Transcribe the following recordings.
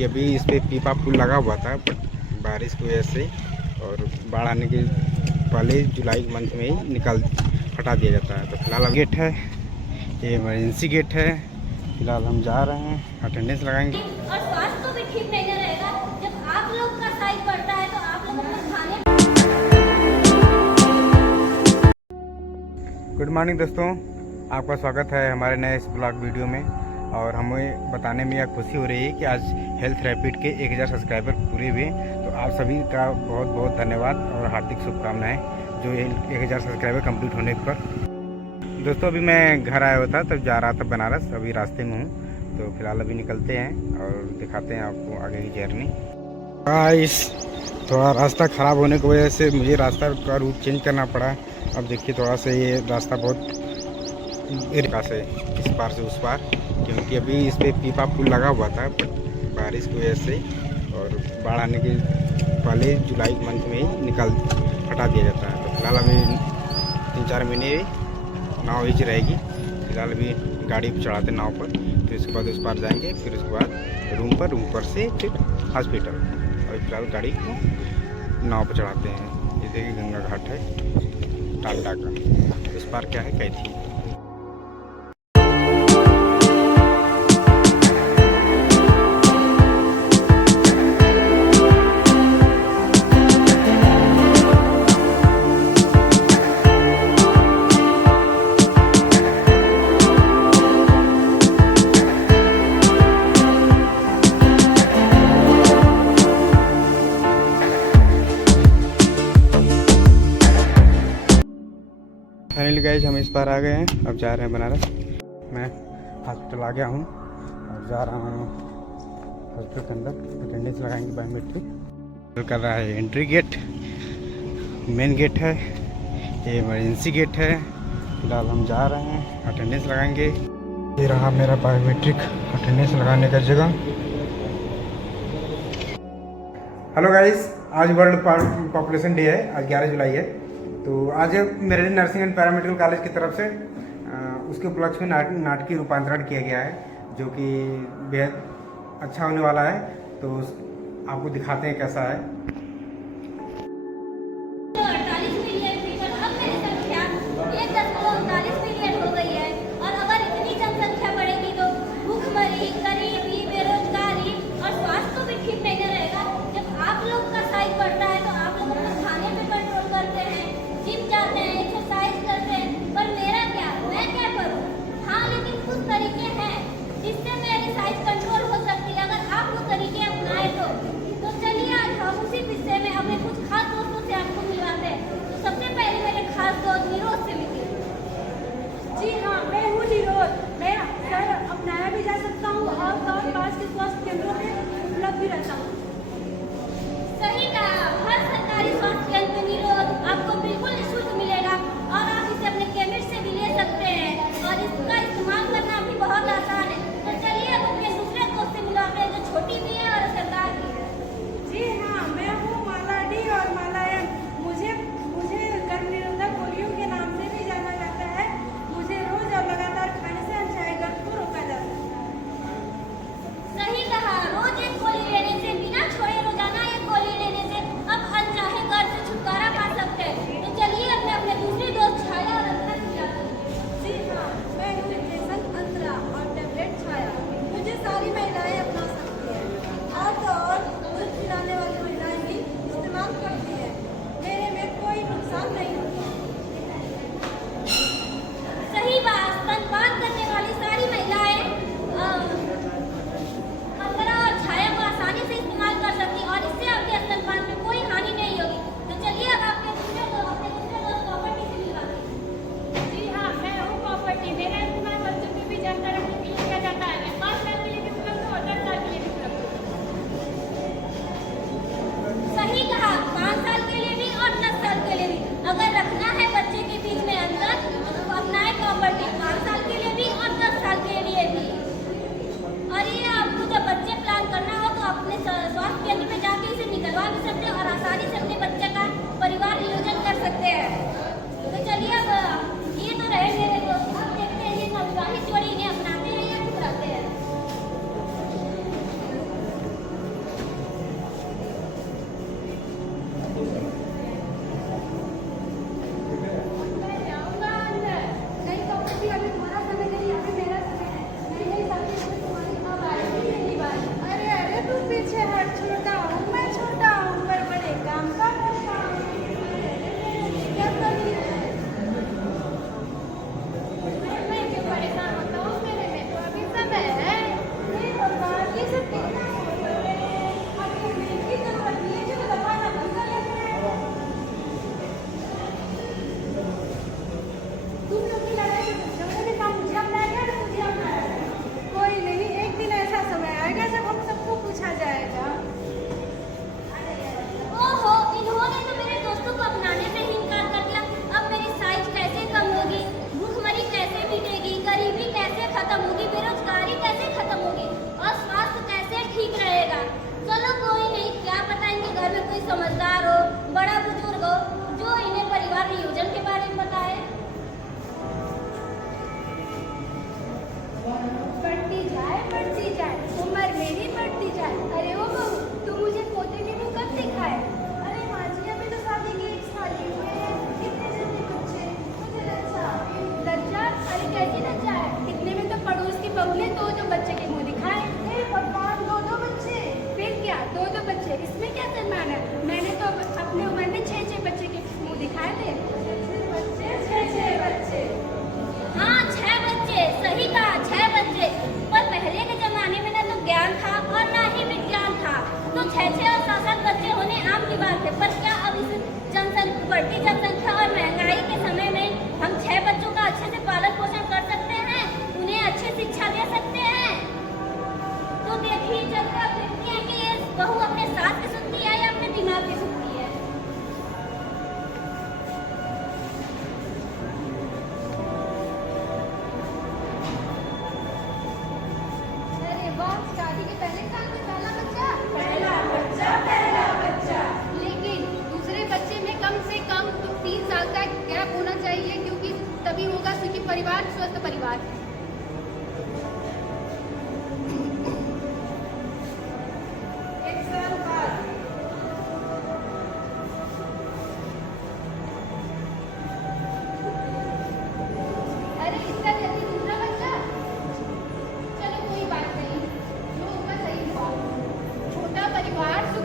क्योंकि अभी इस पर पीपा पुल लगा हुआ था, बट बारिश की वजह से और बाढ़ आने के पहले जुलाई मंथ में ही हटा दिया जाता है। तो फिलहाल अब गेट है, ये इमरजेंसी गेट है। फिलहाल हम जा रहे हैं, अटेंडेंस लगाएंगे। और स्वास्थ्य को भी ठीक नहीं रहेगा। जब आप लोग का साइज बढ़ता है तो आप लोग अपने खाने। गुड मॉर्निंग दोस्तों, आपका स्वागत है हमारे नए इस ब्लॉग वीडियो में। और हमें बताने में यह खुशी हो रही है कि आज हेल्थ रैपिड के 1000 सब्सक्राइबर पूरे हुए। तो आप सभी का बहुत बहुत धन्यवाद और हार्दिक शुभकामनाएं जो 1000 सब्सक्राइबर कंप्लीट होने पर। दोस्तों अभी मैं घर आया हुआ था, तब जा रहा था बनारस, अभी रास्ते में हूँ। तो फिलहाल अभी निकलते हैं और दिखाते हैं आपको आगे की जर्नी। थोड़ा रास्ता ख़राब होने की वजह से मुझे रास्ता का रूट चेंज करना पड़ा। अब देखिए थोड़ा सा ये रास्ता बहुत इर्का से इस पार से उस पार, क्योंकि अभी इस पर पीपा पुल लगा हुआ था, बट बारिश की वजह से और बाढ़ आने के पहले जुलाई मंथ में ही हटा दिया जाता है। तो फिलहाल अभी 3-4 महीने नाव हिच रहेगी। फिलहाल अभी गाड़ी चढ़ाते नाव पर, फिर उसके बाद उस पार जाएंगे, फिर उसके बाद रूम पर से फिर हॉस्पिटल। और फिलहाल गाड़ी को नाव पर चढ़ाते हैं। ये देखिए गंगा घाट है टांडा का, उस पार क्या है कैथी। फाइनली गाइस हम इस पार आ गए हैं, अब जा रहे हैं बनारस। मैं हॉस्पिटल आ गया हूँ और जा रहा हूँ हॉस्पिटल के अंदर। अटेंडेंस लगाएंगे, बायोमेट्रिक कर रहा है। एंट्री गेट मेन गेट है, ये इमरजेंसी गेट है। फिलहाल हम जा रहे हैं, अटेंडेंस लगाएंगे। ये रहा मेरा बायोमेट्रिक अटेंडेंस लगाने का जगह। हेलो गाइस, आज वर्ल्ड पॉपुलेशन डे है, आज 11 जुलाई है। तो आज मेरे नर्सिंग एंड पैरामेडिकल कॉलेज की तरफ से उसके उपलक्ष्य में नाटकीय रूपांतरण किया गया है, जो कि बेहद अच्छा होने वाला है। तो आपको दिखाते हैं कैसा है। तो 48 मिलियन पीपल, अब मेरी संख्या 1.39 मिलियन हो गई है। और अगर इतनी जनसंख्या बढ़ेगी तो भूखमरी, गरीबी, बेरोजगारी और स्वास्थ्य को भी ठीक नहीं रहेगा। जब आप लोग का साइज बढ़ता है तो आप लोग अपने खाने पे कंट्रोल करते हैं, जिम जाते हैं, एक्सरसाइज करते हैं। पर मेरा क्या, मैं क्या करूं? हाँ, लेकिन कुछ तरीके हैं जिससे मेरी साइज कंट्रोल हो सकती है, अगर आप वो तरीके अपनाए तो चलिए आज हम उसी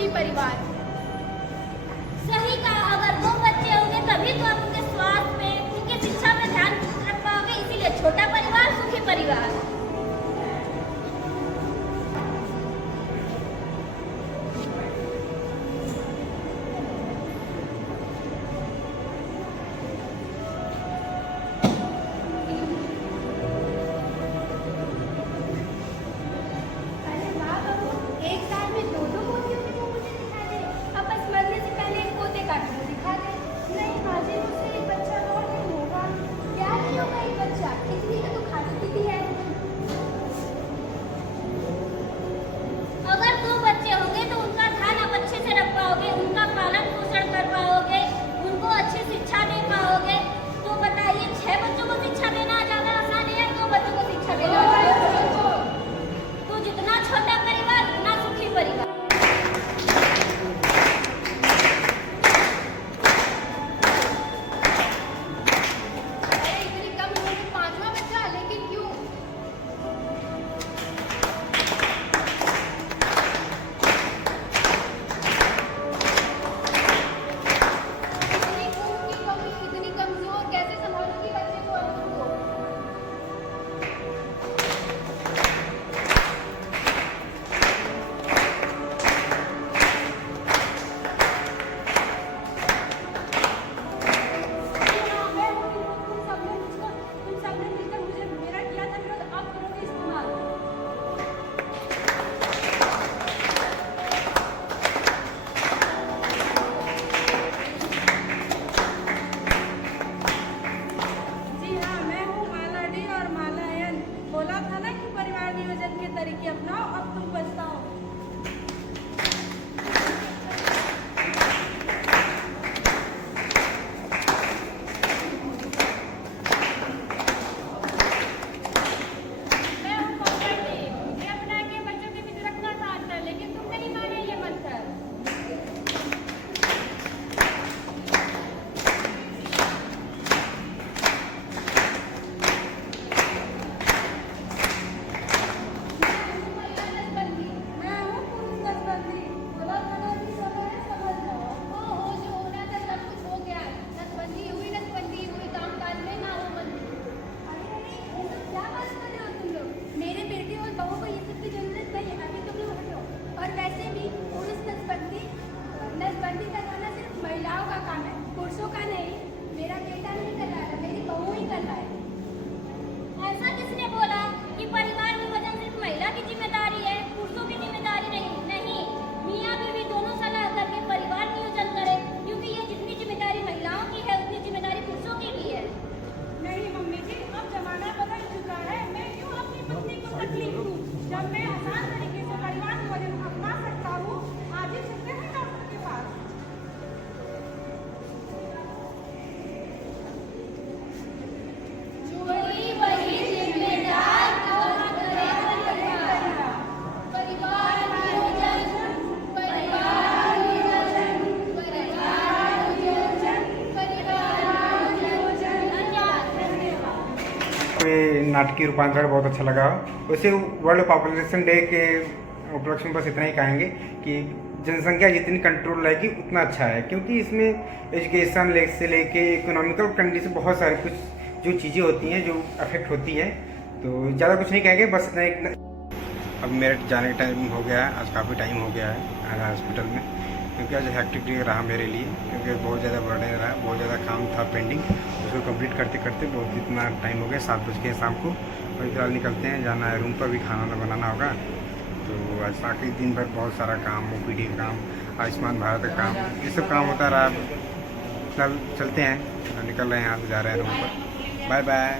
सुखी परिवार। सही कहा, अगर 2 बच्चे होंगे तभी तो आप उनके स्वास्थ्य पे, उनकी शिक्षा पे ध्यान रख पाओगे, इसीलिए छोटा परिवार सुखी परिवार। अरे वाह बहू, एक साल में 2-2 पोतियों के मुंह मुझे दिखा दे। अब बस मरने से पहले एक पोते का मुंह दिखा दे। नहीं माजी, मुझसे एक बच्चा और नहीं होगा। क्या नहीं होगा एक बच्चा? इतनी तो तू खाती पीती है। अगर 2 बच्चे होंगे तो उनका ध्यान आप अच्छे से रख पाओगे, उनका पालन पोषण कर पाओगे, उनको अच्छी शिक्षा दे पाओगे। तो बताइए 6 बच्चों को शिक्षा देना ज्यादा आसान है या 2 बच्चों को शिक्षा देना? तो जितना छोटा परिवार उतना सुखी परिवार। अरे इतनी कम उम्र में 5वां बच्चा, लेकिन क्यों? इतनी खून की कमी, इतनी कमजोर, कैसे संभालोगी बच्चे को और तुमको? तुम सबने मिलकर मुझे मेरा किया था विरोध, अब करोगे इस्तेमाल। जी हाँ, मैं हूँ माला डी और माला एन। बोला था ना कि परिवार नियोजन के तरीके अपनाओ, अब तुम पछताओ। मैं हूँ कॉम्पैक्ट टीम। मुझे अपना के बच्चों के बीच रखना था अंतर, लेकिन तुम नहीं माने ये मंत्र। मैं हूँ पुरुष नसबंदी। बोला था ना कि समय है, समझ जाओ। हो जो होना था सब कुछ हो गया। नसबंदी हुई, कामकाज में ना हो बंदी। अरे ये सब क्या बात कर रहे हो तुम लोग? मेरे बेटे और बहू को ये सब की जरूरत नहीं है, अभी तुम लोग हटो। और वैसे भी पुरुष नसबंदी करवाना सिर्फ महिलाओं का काम है, पुरुषों का नहीं। मेरा बेटा नहीं कर रहा है, मेरी बहू ही कर रहा है। ऐसा किसने बोला कि परिवार नियोजन सिर्फ महिला की जिम्मेदारी है, पुरुषों की जिम्मेदारी नहीं। मियाँ बीवी दोनों सलाह करके परिवार नियोजन करें, क्योंकि ये जितनी जिम्मेदारी महिलाओं की है उतनी जिम्मेदारी पुरुषों की भी है। नहीं मम्मी जी, अब जमाना बदल चुका है। मैं क्यों अपनी पत्नी को तकलीफ दूं, जब मैं आसान तरीके से परिवार नियोजन अपना सकता हूँ। आज ही चलते हैं डॉक्टर के पास। जोड़ी वही जिम्मेदार जो करे परिवार नियोजन, परिवार नियोजन, परिवार नियोजन, परिवार नियोजन। धन्यवाद। ये नाटकीय रूपांतरण बहुत अच्छा लगा। वैसे वर्ल्ड पॉपुलेशन डे के उपलक्ष्य में बस इतना ही कहेंगे कि जनसंख्या जितनी कंट्रोल रहेगी उतना अच्छा है, क्योंकि इसमें एजुकेशन से लेके इकोनॉमिकल कंडीशन बहुत सारी कुछ जो चीज़ें होती हैं जो अफेक्ट होती हैं। तो ज़्यादा कुछ नहीं कहेंगे, बस इतना एक। अब मेरठ जाने का टाइम हो गया है, आज काफ़ी टाइम हो गया है हॉस्पिटल में, क्योंकि आज हेक्टिक डे रहा मेरे लिए, क्योंकि बहुत ज़्यादा बर्डन रहा, बहुत ज़्यादा काम था पेंडिंग, उसको कंप्लीट करते करते बहुत इतना टाइम हो गया। 7 बज के शाम को और फिलहाल निकलते हैं, जाना है रूम पर भी, खाना बनाना होगा। तो आज बाकी दिन भर बहुत सारा काम, OPD का काम, आयुष्मान भारत का काम, ये सब काम होता रहा। फिलहाल चलते हैं, निकल रहे हैं, यहाँ से जा रहे हैं रूम पर। Bye bye.